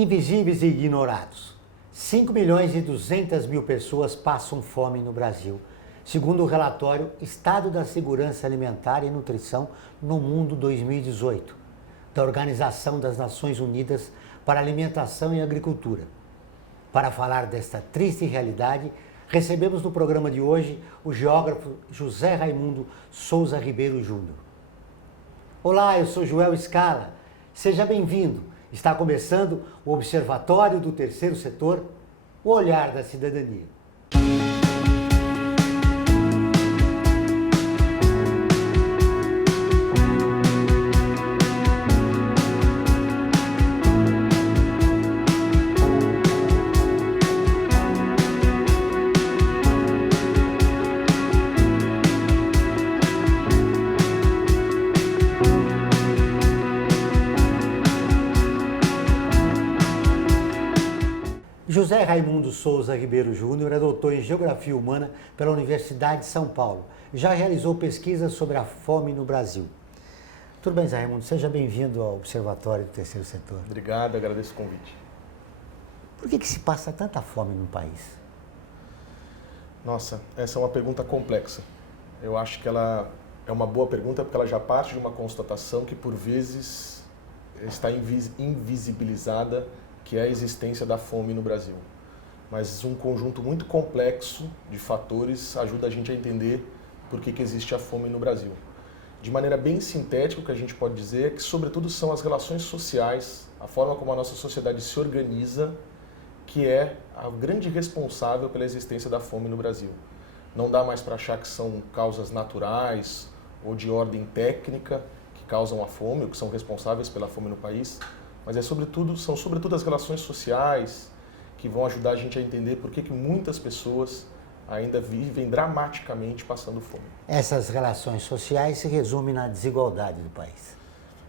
Invisíveis e ignorados. 5 milhões e 200 mil pessoas passam fome no Brasil, segundo o relatório Estado da Segurança Alimentar e Nutrição no Mundo 2018, da Organização das Nações Unidas para Alimentação e Agricultura. Para falar desta triste realidade, recebemos no programa de hoje o geógrafo José Raimundo Souza Ribeiro Júnior. Olá, eu sou Joel Scala. Seja bem-vindo. Está começando o Observatório do Terceiro Setor, o olhar da cidadania. José Raimundo Souza Ribeiro Júnior é doutor em Geografia Humana pela Universidade de São Paulo. Já realizou pesquisas sobre a fome no Brasil. Tudo bem, Zé Raimundo? Seja bem-vindo ao Observatório do Terceiro Setor. Obrigado, agradeço o convite. Por que se passa tanta fome no país? Nossa, essa é uma pergunta complexa. Eu acho que ela é uma boa pergunta porque ela já parte de uma constatação que, por vezes, está invisibilizada, que é a existência da fome no Brasil. Mas um conjunto muito complexo de fatores ajuda a gente a entender por que existe a fome no Brasil. De maneira bem sintética, o que a gente pode dizer é que, sobretudo, são as relações sociais, a forma como a nossa sociedade se organiza, que é a grande responsável pela existência da fome no Brasil. Não dá mais para achar que são causas naturais ou de ordem técnica que causam a fome, ou que são responsáveis pela fome no país, mas são sobretudo as relações sociais que vão ajudar a gente a entender por que muitas pessoas ainda vivem dramaticamente passando fome. Essas relações sociais se resumem na desigualdade do país.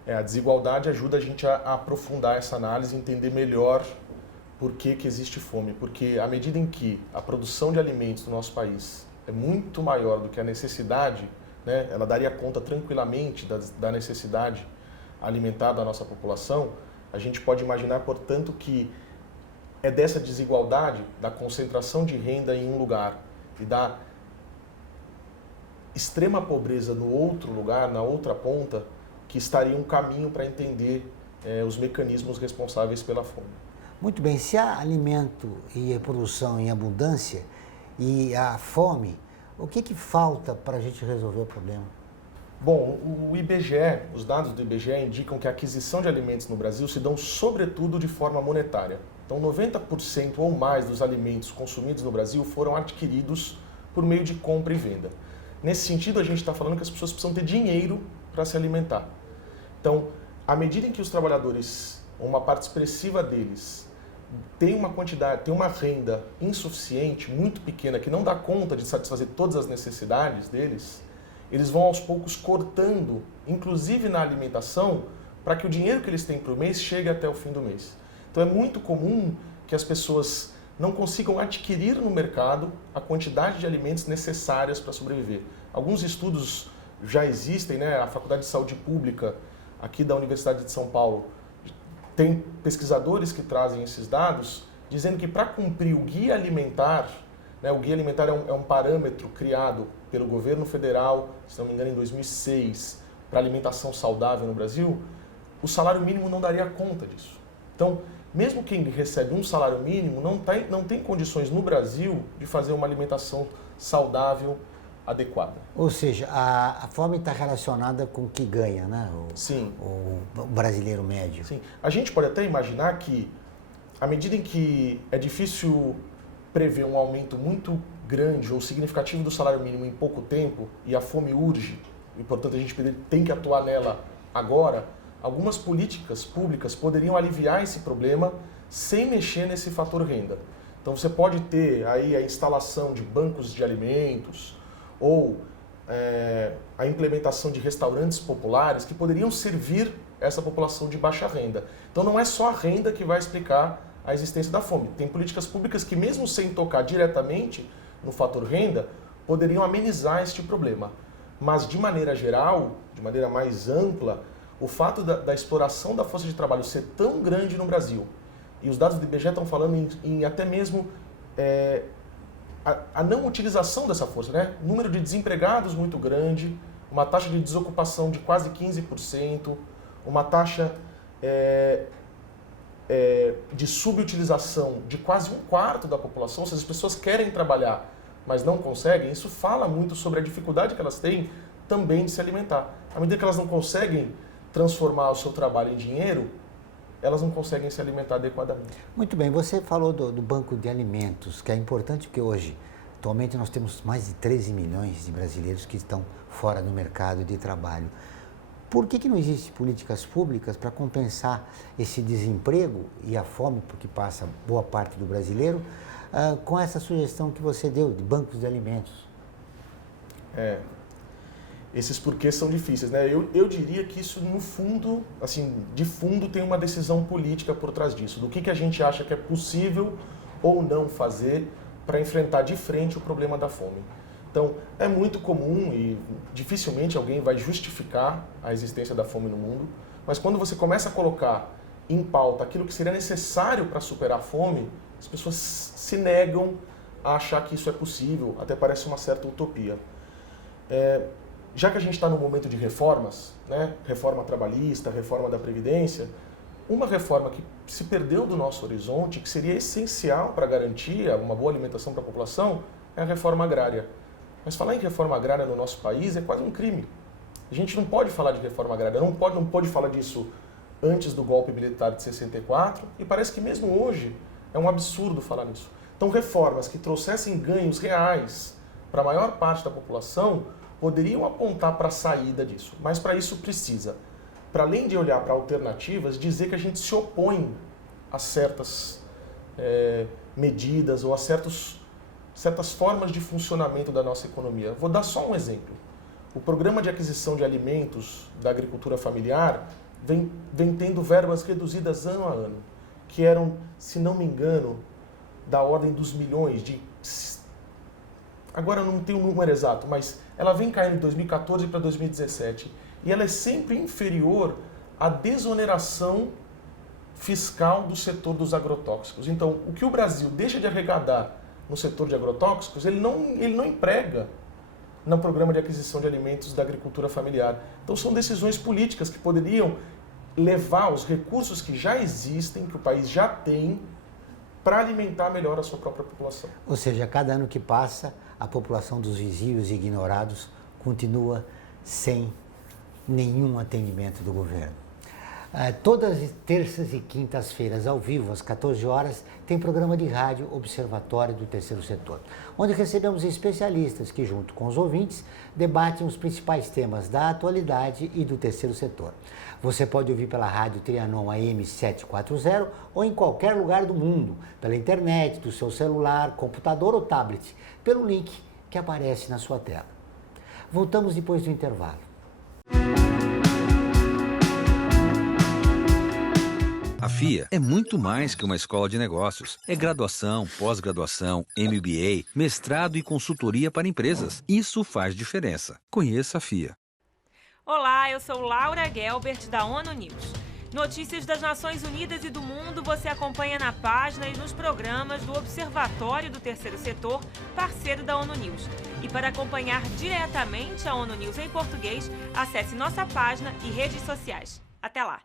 A desigualdade ajuda a gente a aprofundar essa análise e entender melhor por que existe fome. Porque à medida em que a produção de alimentos no nosso país é muito maior do que a necessidade, né, ela daria conta tranquilamente da necessidade alimentar da nossa população, a gente pode imaginar, portanto, que é dessa desigualdade, da concentração de renda em um lugar e da extrema pobreza no outro lugar, na outra ponta, que estaria um caminho para entender os mecanismos responsáveis pela fome. Muito bem, se há alimento e produção em abundância e há fome, o que falta para a gente resolver o problema? Bom, o IBGE, os dados do IBGE indicam que a aquisição de alimentos no Brasil se dão sobretudo de forma monetária. Então, 90% ou mais dos alimentos consumidos no Brasil foram adquiridos por meio de compra e venda. Nesse sentido, a gente está falando que as pessoas precisam ter dinheiro para se alimentar. Então, à medida em que os trabalhadores, uma parte expressiva deles, tem uma renda insuficiente, muito pequena, que não dá conta de satisfazer todas as necessidades deles, eles vão aos poucos cortando, inclusive na alimentação, para que o dinheiro que eles têm por mês chegue até o fim do mês. Então é muito comum que as pessoas não consigam adquirir no mercado a quantidade de alimentos necessárias para sobreviver. Alguns estudos já existem, né? A Faculdade de Saúde Pública, aqui da Universidade de São Paulo, tem pesquisadores que trazem esses dados, dizendo que para cumprir o guia alimentar, né, o guia alimentar é um parâmetro criado pelo governo federal, se não me engano, em 2006, para alimentação saudável no Brasil, o salário mínimo não daria conta disso. Então, mesmo quem recebe um salário mínimo não tem condições no Brasil de fazer uma alimentação saudável adequada. Ou seja, a fome está relacionada com o que ganha, né? Sim. O brasileiro médio. Sim. A gente pode até imaginar que, à medida em que é difícil prever um aumento muito grande ou significativo do salário mínimo em pouco tempo e a fome urge, e portanto a gente tem que atuar nela agora, algumas políticas públicas poderiam aliviar esse problema sem mexer nesse fator renda. Então você pode ter aí a instalação de bancos de alimentos ou a implementação de restaurantes populares que poderiam servir essa população de baixa renda. Então não é só a renda que vai explicar a existência da fome. Tem políticas públicas que, mesmo sem tocar diretamente no fator renda, poderiam amenizar este problema. Mas, de maneira geral, de maneira mais ampla, o fato da exploração da força de trabalho ser tão grande no Brasil, E os dados do IBGE estão falando em até mesmo a não utilização dessa força, né? Número de desempregados muito grande, uma taxa de desocupação de quase 15%, uma taxa de subutilização de quase 1/4 da população. Se as pessoas querem trabalhar, mas não conseguem, isso fala muito sobre a dificuldade que elas têm também de se alimentar. À medida que elas não conseguem transformar o seu trabalho em dinheiro, elas não conseguem se alimentar adequadamente. Muito bem, você falou do banco de alimentos, que é importante porque hoje, atualmente, nós temos mais de 13 milhões de brasileiros que estão fora do mercado de trabalho. Por que não existem políticas públicas para compensar esse desemprego e a fome, porque passa boa parte do brasileiro, com essa sugestão que você deu de bancos de alimentos? Esses porquês são difíceis, né? Eu diria que isso, no fundo, assim, de fundo, tem uma decisão política por trás disso, do que a gente acha que é possível ou não fazer para enfrentar de frente o problema da fome. Então, é muito comum e dificilmente alguém vai justificar a existência da fome no mundo, mas quando você começa a colocar em pauta aquilo que seria necessário para superar a fome, as pessoas se negam a achar que isso é possível, até parece uma certa utopia. Já que a gente está num momento de reformas, né? Reforma trabalhista, reforma da Previdência, uma reforma que se perdeu do nosso horizonte, que seria essencial para garantir uma boa alimentação para a população, é a reforma agrária. Mas falar em reforma agrária no nosso país é quase um crime. A gente não pode falar de reforma agrária, não pode falar disso antes do golpe militar de 64, e parece que mesmo hoje é um absurdo falar nisso. Então, reformas que trouxessem ganhos reais para a maior parte da população poderiam apontar para a saída disso. Mas para isso precisa, para além de olhar para alternativas, dizer que a gente se opõe a certas medidas ou a certas formas de funcionamento da nossa economia. Vou dar só um exemplo. O programa de aquisição de alimentos da agricultura familiar vem tendo verbas reduzidas ano a ano, que eram, se não me engano, da ordem dos milhões de... Agora eu não tenho o número exato, mas ela vem caindo de 2014 para 2017 e ela é sempre inferior à desoneração fiscal do setor dos agrotóxicos. Então, o que o Brasil deixa de arrecadar no setor de agrotóxicos, ele não emprega no programa de aquisição de alimentos da agricultura familiar. Então, são decisões políticas que poderiam levar os recursos que já existem, que o país já tem, para alimentar melhor a sua própria população. Ou seja, cada ano que passa, a população dos vizinhos ignorados continua sem nenhum atendimento do governo. Todas as terças e quintas-feiras, ao vivo, às 14 horas, tem programa de rádio Observatório do Terceiro Setor, onde recebemos especialistas que, junto com os ouvintes, debatem os principais temas da atualidade e do terceiro setor. Você pode ouvir pela rádio Trianon AM 740 ou em qualquer lugar do mundo, pela internet, do seu celular, computador ou tablet, pelo link que aparece na sua tela. Voltamos depois do intervalo. A FIA é muito mais que uma escola de negócios. É graduação, pós-graduação, MBA, mestrado e consultoria para empresas. Isso faz diferença. Conheça a FIA. Olá, eu sou Laura Gelbert, da ONU News. Notícias das Nações Unidas e do mundo você acompanha na página e nos programas do Observatório do Terceiro Setor, parceiro da ONU News. E para acompanhar diretamente a ONU News em português, acesse nossa página e redes sociais. Até lá!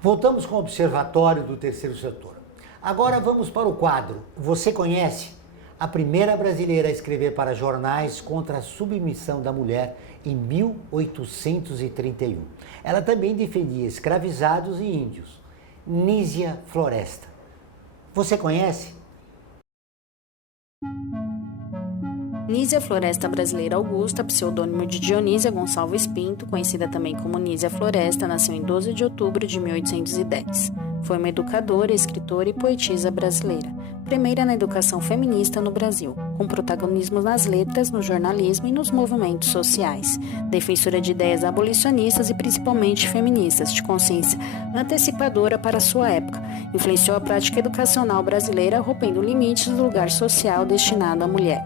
Voltamos com o Observatório do Terceiro Setor. Agora vamos para o quadro Você Conhece? A primeira brasileira a escrever para jornais contra a submissão da mulher em 1831. Ela também defendia escravizados e índios. Nísia Floresta. Você conhece? Nísia Floresta Brasileira Augusta, pseudônimo de Dionísia Gonçalves Pinto, conhecida também como Nísia Floresta, nasceu em 12 de outubro de 1810. Foi uma educadora, escritora e poetisa brasileira. primeira na educação feminista no Brasil, com protagonismo nas letras, no jornalismo e nos movimentos sociais. Defensora de ideias abolicionistas e principalmente feministas, de consciência antecipadora para sua época, influenciou a prática educacional brasileira, rompendo limites do lugar social destinado à mulher.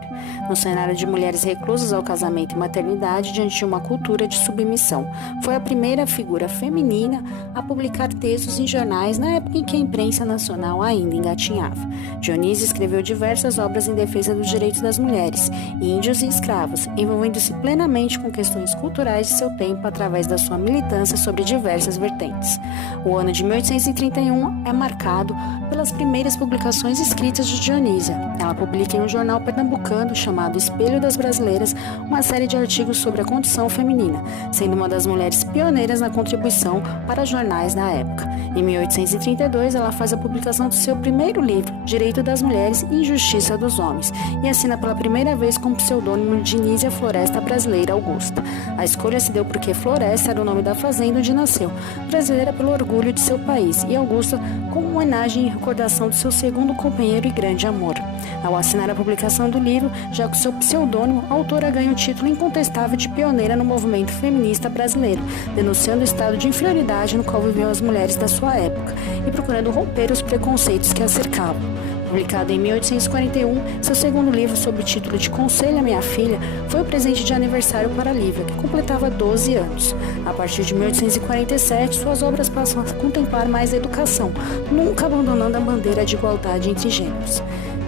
No cenário de mulheres reclusas ao casamento e maternidade, diante de uma cultura de submissão, foi a primeira figura feminina a publicar textos em jornais na época em que a imprensa nacional ainda engatinhava. Dionísia escreveu diversas obras em defesa dos direitos das mulheres, índios e escravos, envolvendo-se plenamente com questões culturais de seu tempo através da sua militância sobre diversas vertentes. O ano de 1831 é marcado pelas primeiras publicações escritas de Dionísia. Ela publica em um jornal pernambucano chamado Espelho das Brasileiras uma série de artigos sobre a condição feminina, sendo uma das mulheres pioneiras na contribuição para jornais da época. Em 1832, ela faz a publicação do seu primeiro livro, Direito das Mulheres e Injustiça dos Homens, e assina pela primeira vez com o pseudônimo de Nízia Floresta Brasileira Augusta. A escolha se deu porque Floresta era o nome da fazenda onde nasceu, brasileira pelo orgulho de seu país, e Augusta como homenagem e recordação do seu segundo companheiro e grande amor. Ao assinar a publicação do livro, já com seu pseudônimo, a autora ganha o título incontestável de pioneira no movimento feminista brasileiro, denunciando o estado de inferioridade no qual viviam as mulheres da sua época e procurando romper os preconceitos que a cercavam. Publicado em 1841, seu segundo livro, sob o título de Conselho à Minha Filha, foi o presente de aniversário para Lívia, que completava 12 anos. A partir de 1847, suas obras passam a contemplar mais a educação, nunca abandonando a bandeira de igualdade entre gêneros.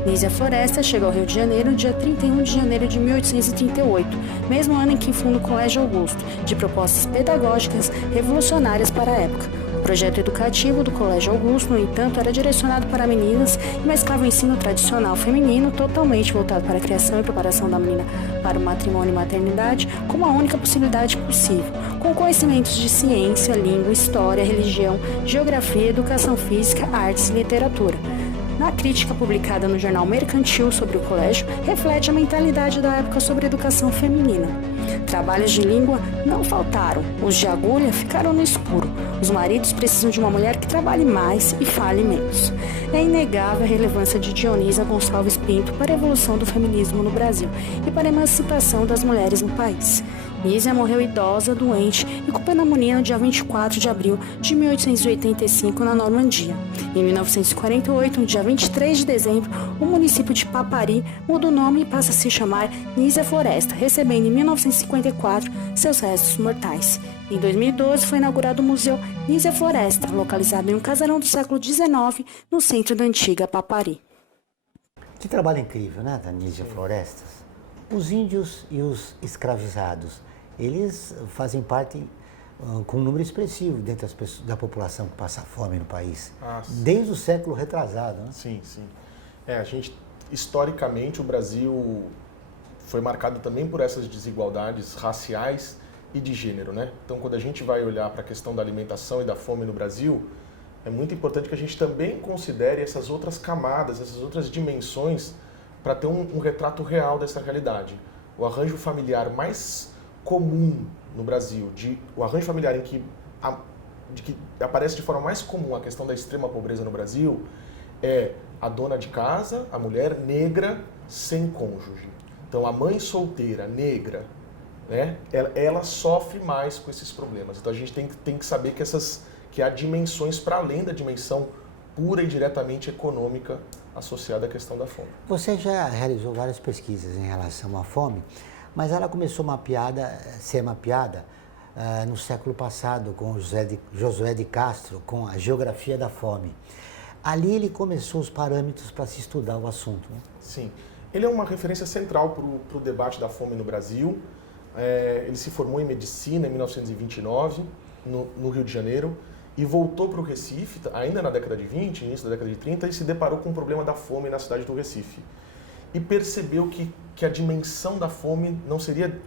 Nízia Floresta chega ao Rio de Janeiro no dia 31 de janeiro de 1838, mesmo ano em que funda o Colégio Augusto, de propostas pedagógicas revolucionárias para a época. O projeto educativo do Colégio Augusto, no entanto, era direcionado para meninas e mesclava o ensino tradicional feminino, totalmente voltado para a criação e preparação da menina para o matrimônio e maternidade, como a única possibilidade possível, com conhecimentos de ciência, língua, história, religião, geografia, educação física, artes e literatura. Na crítica publicada no jornal Mercantil sobre o colégio, reflete a mentalidade da época sobre a educação feminina. Trabalhos de língua não faltaram, os de agulha ficaram no escuro. Os maridos precisam de uma mulher que trabalhe mais e fale menos. É inegável a relevância de Dionísia Gonçalves Pinto para a evolução do feminismo no Brasil e para a emancipação das mulheres no país. Nízia morreu idosa, doente e com pneumonia no dia 24 de abril de 1885 na Normandia. Em 1948, no dia 23 de dezembro, o município de Papari muda o nome e passa a se chamar Nízia Floresta, recebendo em 1954 seus restos mortais. Em 2012, foi inaugurado o Museu Nízia Floresta, localizado em um casarão do século XIX, no centro da antiga Papari. Que trabalho incrível, né, da Nízia Florestas? Os índios e os escravizados, eles fazem parte com um número expressivo dentro da população que passa fome no país, desde o século retrasado, né? Sim, sim. Historicamente, o Brasil foi marcado também por essas desigualdades raciais e de gênero, né? Então, quando a gente vai olhar para a questão da alimentação e da fome no Brasil, é muito importante que a gente também considere essas outras camadas, essas outras dimensões, para ter um retrato real dessa realidade. O arranjo familiar mais comum no Brasil, o arranjo familiar em que aparece de forma mais comum a questão da extrema pobreza no Brasil, é a dona de casa, a mulher negra sem cônjuge. Então, a mãe solteira, negra, né, ela sofre mais com esses problemas. Então, a gente tem que saber que há dimensões para além da dimensão pura e diretamente econômica associada à questão da fome. Você já realizou várias pesquisas em relação à fome, mas ela começou a ser mapeada no século passado com Josué de Castro, com a Geografia da Fome. Ali ele começou os parâmetros para se estudar o assunto, né? Sim. Ele é uma referência central para o debate da fome no Brasil. Ele se formou em medicina em 1929, no Rio de Janeiro, e voltou para o Recife, ainda na década de 20, início da década de 30, e se deparou com o problema da fome na cidade do Recife. E percebeu que a dimensão da fome não seria...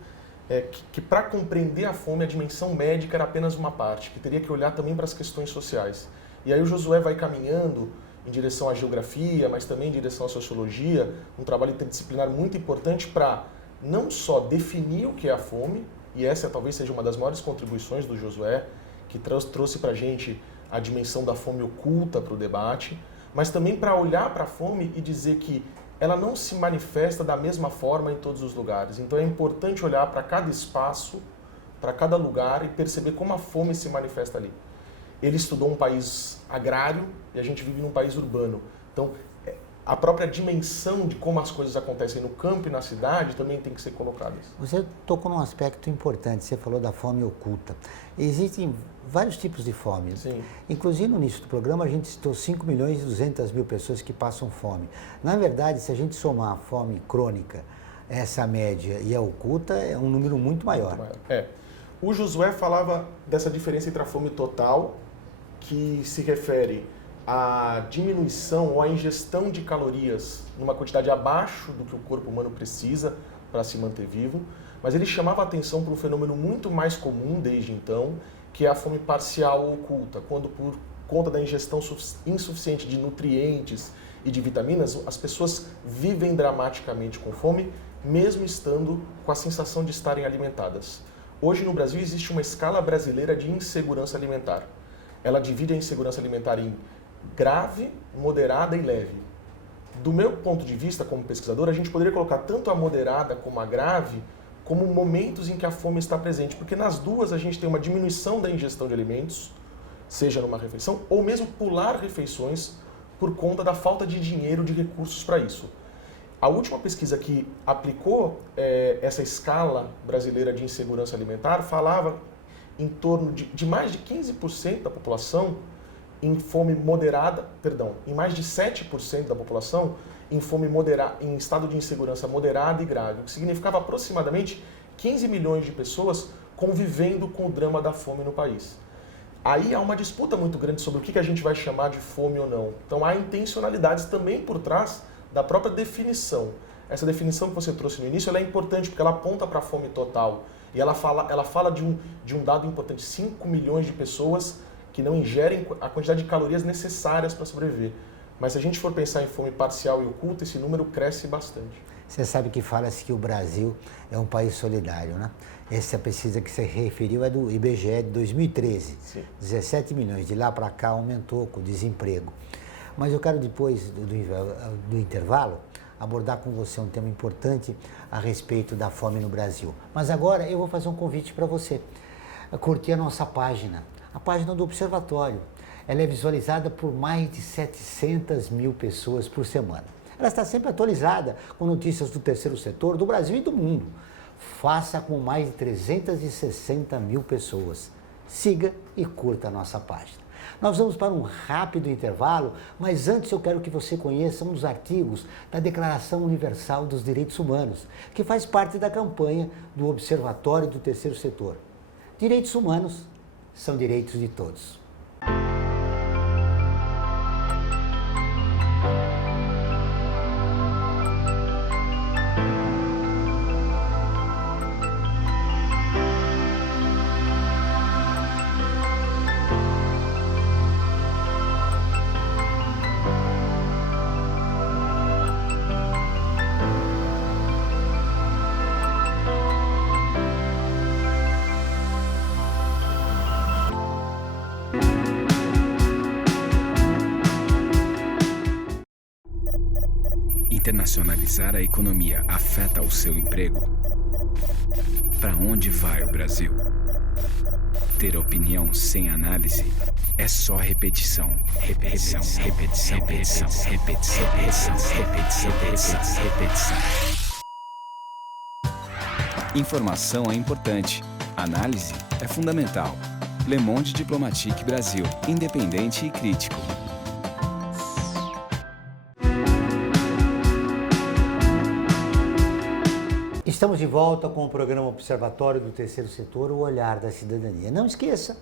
que para compreender a fome, a dimensão médica era apenas uma parte, que teria que olhar também para as questões sociais. E aí o Josué vai caminhando em direção à geografia, mas também em direção à sociologia, um trabalho interdisciplinar muito importante para não só definir o que é a fome, e essa talvez seja uma das maiores contribuições do Josué, que trouxe para a gente a dimensão da fome oculta para o debate, mas também para olhar para a fome e dizer que ela não se manifesta da mesma forma em todos os lugares. Então é importante olhar para cada espaço, para cada lugar e perceber como a fome se manifesta ali. Ele estudou um país agrário e a gente vive num país urbano. Então, a própria dimensão de como as coisas acontecem no campo e na cidade também tem que ser colocada. Você tocou num aspecto importante, você falou da fome oculta. Existem vários tipos de fome. Sim. Inclusive, no início do programa, a gente citou 5 milhões e 200 mil pessoas que passam fome. Na verdade, se a gente somar a fome crônica, essa média e a oculta, é um número muito maior. O Josué falava dessa diferença entre a fome total, que se refere à diminuição ou à ingestão de calorias numa quantidade abaixo do que o corpo humano precisa para se manter vivo, mas ele chamava a atenção para um fenômeno muito mais comum desde então, que é a fome parcial ou oculta, quando por conta da ingestão insuficiente de nutrientes e de vitaminas, as pessoas vivem dramaticamente com fome, mesmo estando com a sensação de estarem alimentadas. Hoje no Brasil existe uma escala brasileira de insegurança alimentar. Ela divide a insegurança alimentar em grave, moderada e leve. Do meu ponto de vista como pesquisador, a gente poderia colocar tanto a moderada como a grave como momentos em que a fome está presente, porque nas duas a gente tem uma diminuição da ingestão de alimentos, seja numa refeição, ou mesmo pular refeições por conta da falta de dinheiro, de recursos para isso. A última pesquisa que aplicou essa escala brasileira de insegurança alimentar falava em torno de mais de 15% da população em fome moderada, em mais de 7% da população em fome moderada, em estado de insegurança moderada e grave, o que significava aproximadamente 15 milhões de pessoas convivendo com o drama da fome no país. Aí há uma disputa muito grande sobre o que a gente vai chamar de fome ou não. Então há intencionalidades também por trás da própria definição. Essa definição que você trouxe no início ela é importante porque ela aponta para a fome total. E ela fala de um dado importante, 5 milhões de pessoas que não ingerem a quantidade de calorias necessárias para sobreviver. Mas se a gente for pensar em fome parcial e oculta, esse número cresce bastante. Você sabe que fala-se que o Brasil é um país solidário, né? Essa pesquisa que você referiu é do IBGE de 2013. Sim. 17 milhões. De lá para cá aumentou com o desemprego. Mas eu quero depois do intervalo abordar com você um tema importante a respeito da fome no Brasil. Mas agora eu vou fazer um convite para você. Curtir a nossa página, a página do Observatório. Ela é visualizada por mais de 700 mil pessoas por semana. Ela está sempre atualizada com notícias do terceiro setor, do Brasil e do mundo. Faça com mais de 360 mil pessoas. Siga e curta a nossa página. Nós vamos para um rápido intervalo, mas antes eu quero que você conheça um dos artigos da Declaração Universal dos Direitos Humanos, que faz parte da campanha do Observatório do Terceiro Setor. Direitos humanos são direitos de todos. Internacionalizar a economia afeta o seu emprego? Para onde vai o Brasil? Ter opinião sem análise é só repetição. Repetição, repetição, repetição, repetição, repetição, repetição, repetição, repetição. Informação é importante. Análise é fundamental. Le Monde Diplomatique Brasil. Independente e crítico. Estamos de volta com o programa Observatório do Terceiro Setor, o Olhar da Cidadania. Não esqueça,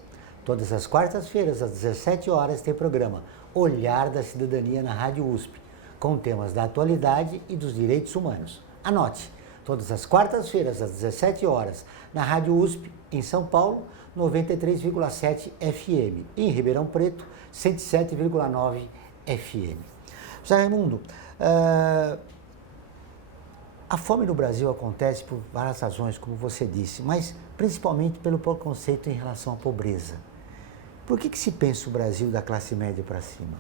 todas as quartas-feiras, às 17 horas, tem programa Olhar da Cidadania na Rádio USP, com temas da atualidade e dos direitos humanos. Anote, todas as quartas-feiras, às 17 horas, na Rádio USP, em São Paulo, 93,7 FM, e em Ribeirão Preto, 107,9 FM. José Raimundo, a fome no Brasil acontece por várias razões, como você disse, mas principalmente pelo preconceito em relação à pobreza. Por que se pensa o Brasil da classe média para cima?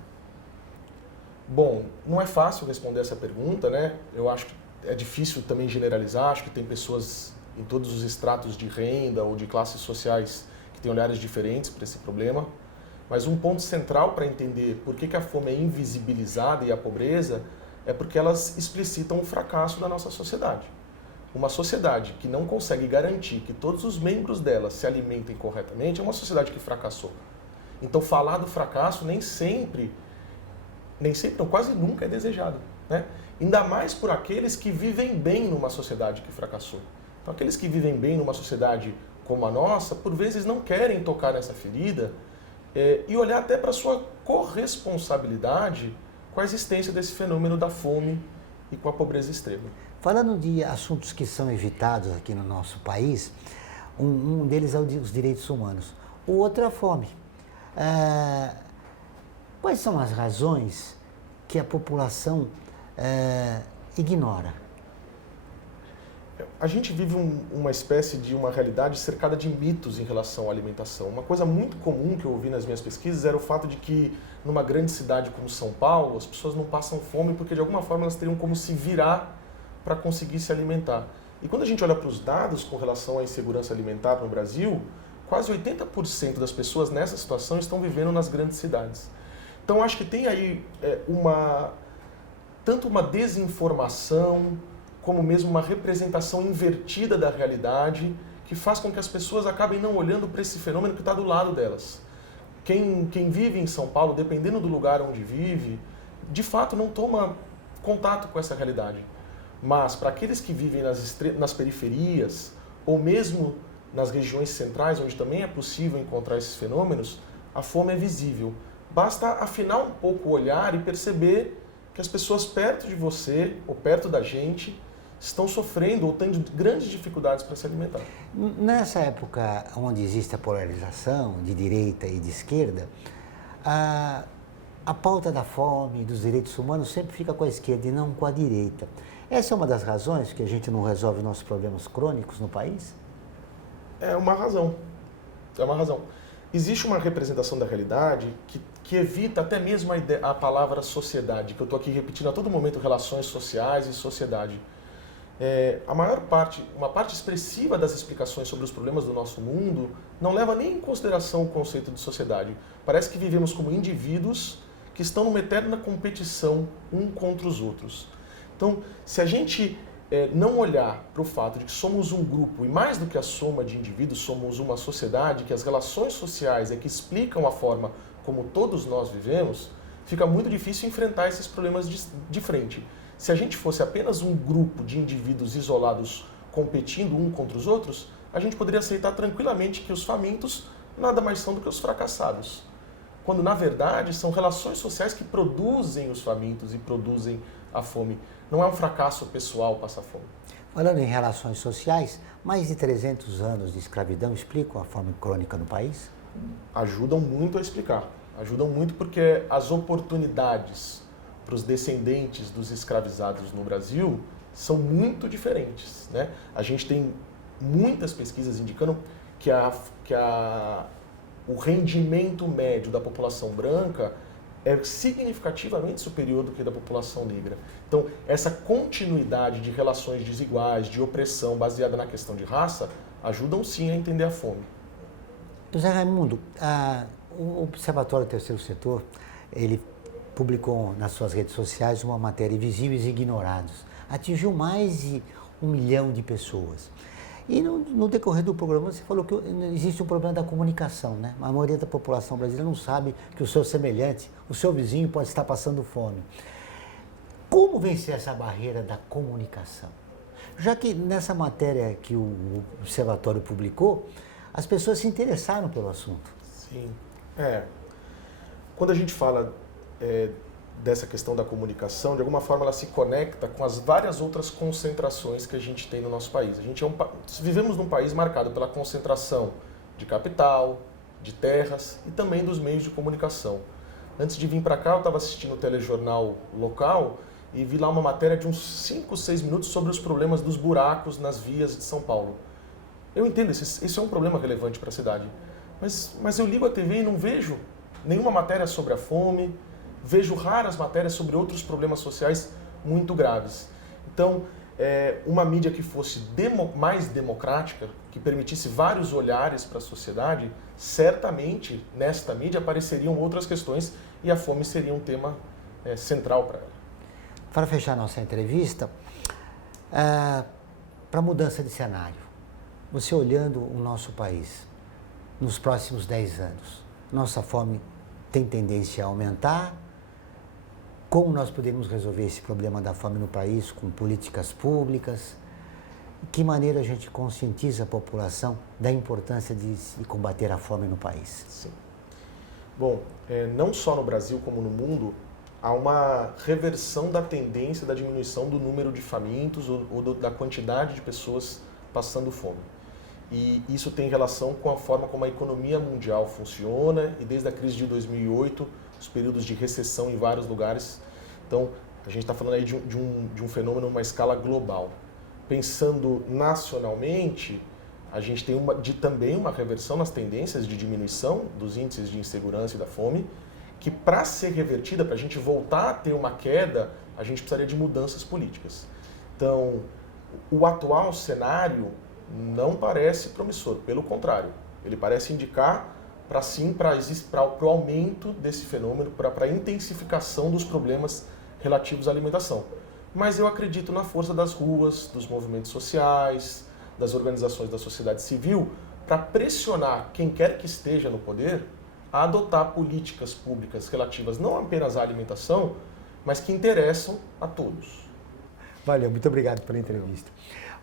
Bom, não é fácil responder essa pergunta, né? Eu acho que é difícil também generalizar, acho que tem pessoas em todos os estratos de renda ou de classes sociais que têm olhares diferentes para esse problema. Mas um ponto central para entender por que a fome é invisibilizada e a pobreza é porque elas explicitam o fracasso da nossa sociedade. Uma sociedade que não consegue garantir que todos os membros dela se alimentem corretamente é uma sociedade que fracassou. Então falar do fracasso nem sempre, não, quase nunca é desejado, né? Ainda mais por aqueles que vivem bem numa sociedade que fracassou. Então aqueles que vivem bem numa sociedade como a nossa, por vezes não querem tocar nessa ferida e olhar até para a sua corresponsabilidade com a existência desse fenômeno da fome e com a pobreza extrema. Falando de assuntos que são evitados aqui no nosso país, um deles é os direitos humanos, o outro é a fome. Quais são as razões que a população ignora? A gente vive uma espécie de uma realidade cercada de mitos em relação à alimentação. Uma coisa muito comum que eu ouvi nas minhas pesquisas era o fato de que numa grande cidade como São Paulo, as pessoas não passam fome porque de alguma forma elas teriam como se virar para conseguir se alimentar. E quando a gente olha para os dados com relação à insegurança alimentar no Brasil, quase 80% das pessoas nessa situação estão vivendo nas grandes cidades. Então acho que tem aí tanto uma desinformação, como mesmo uma representação invertida da realidade, que faz com que as pessoas acabem não olhando para esse fenômeno que está do lado delas. Quem vive em São Paulo, dependendo do lugar onde vive, de fato não toma contato com essa realidade. Mas para aqueles que vivem nas periferias, ou mesmo nas regiões centrais, onde também é possível encontrar esses fenômenos, a fome é visível. Basta afinar um pouco o olhar e perceber que as pessoas perto de você, ou perto da gente, estão sofrendo ou tendo grandes dificuldades para se alimentar. Nessa época onde existe a polarização de direita e de esquerda, a pauta da fome e dos direitos humanos sempre fica com a esquerda e não com a direita. Essa é uma das razões que a gente não resolve nossos problemas crônicos no país? É uma razão. Existe uma representação da realidade que evita até mesmo a palavra sociedade, que eu estou aqui repetindo a todo momento, relações sociais e sociedade. Uma parte expressiva das explicações sobre os problemas do nosso mundo não leva nem em consideração o conceito de sociedade. Parece que vivemos como indivíduos que estão numa eterna competição um contra os outros. Então, se a gente não olhar para o fato de que somos um grupo, e mais do que a soma de indivíduos, somos uma sociedade, que as relações sociais é que explicam a forma como todos nós vivemos, fica muito difícil enfrentar esses problemas de frente. Se a gente fosse apenas um grupo de indivíduos isolados competindo um contra os outros, a gente poderia aceitar tranquilamente que os famintos nada mais são do que os fracassados. Quando, na verdade, são relações sociais que produzem os famintos e produzem a fome. Não é um fracasso pessoal passar fome. Falando em relações sociais, mais de 300 anos de escravidão explicam a fome crônica no país? Ajudam muito a explicar. Ajudam muito porque as oportunidades para os descendentes dos escravizados no Brasil são muito diferentes, né? A gente tem muitas pesquisas indicando que o rendimento médio da população branca é significativamente superior do que da população negra. Então, essa continuidade de relações desiguais, de opressão baseada na questão de raça, ajudam sim a entender a fome. José Raimundo, o Observatório do Terceiro Setor, ele publicou nas suas redes sociais uma matéria Invisíveis e Ignorados. Atingiu mais de 1 milhão de pessoas. E no decorrer do programa você falou que existe um problema da comunicação, né? A maioria da população brasileira não sabe que o seu semelhante, o seu vizinho pode estar passando fome. Como vencer essa barreira da comunicação? Já que nessa matéria que o Observatório publicou, as pessoas se interessaram pelo assunto. Sim. Quando a gente fala dessa questão da comunicação, de alguma forma ela se conecta com as várias outras concentrações que a gente tem no nosso país. Vivemos num país marcado pela concentração de capital, de terras e também dos meios de comunicação. Antes de vir para cá, eu estava assistindo o telejornal local e vi lá uma matéria de uns 5, 6 minutos sobre os problemas dos buracos nas vias de São Paulo. Eu entendo, isso é um problema relevante para a cidade, mas eu ligo a TV e não vejo nenhuma matéria sobre a fome, vejo raras matérias sobre outros problemas sociais muito graves. Então, uma mídia que fosse mais democrática, que permitisse vários olhares para a sociedade, certamente nesta mídia apareceriam outras questões e a fome seria um tema central para ela. Para fechar nossa entrevista, para mudança de cenário, você olhando o nosso país nos próximos 10 anos, nossa fome tem tendência a aumentar? Como nós podemos resolver esse problema da fome no país com políticas públicas? De que maneira a gente conscientiza a população da importância de combater a fome no país? Sim. Bom, não só no Brasil como no mundo, há uma reversão da tendência da diminuição do número de famintos ou da quantidade de pessoas passando fome. E isso tem relação com a forma como a economia mundial funciona e desde a crise de 2008, os períodos de recessão em vários lugares. Então, a gente está falando aí de um fenômeno numa escala global. Pensando nacionalmente, a gente tem também uma reversão nas tendências de diminuição dos índices de insegurança e da fome, que para ser revertida, para a gente voltar a ter uma queda, a gente precisaria de mudanças políticas. Então, o atual cenário não parece promissor, pelo contrário, ele parece indicar para o aumento desse fenômeno, para a intensificação dos problemas relativos à alimentação. Mas eu acredito na força das ruas, dos movimentos sociais, das organizações da sociedade civil, para pressionar quem quer que esteja no poder a adotar políticas públicas relativas não apenas à alimentação, mas que interessam a todos. Valeu, muito obrigado pela entrevista.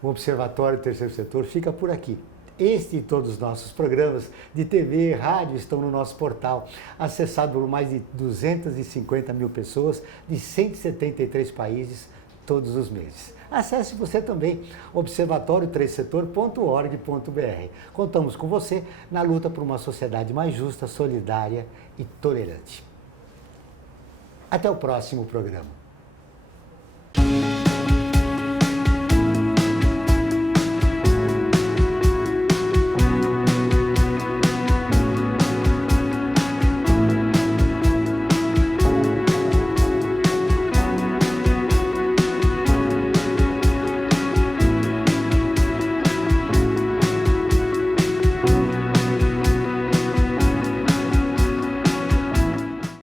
O Observatório do Terceiro Setor fica por aqui. Este e todos os nossos programas de TV e rádio estão no nosso portal, acessado por mais de 250 mil pessoas de 173 países todos os meses. Acesse você também, observatório3setor.org.br. Contamos com você na luta por uma sociedade mais justa, solidária e tolerante. Até o próximo programa.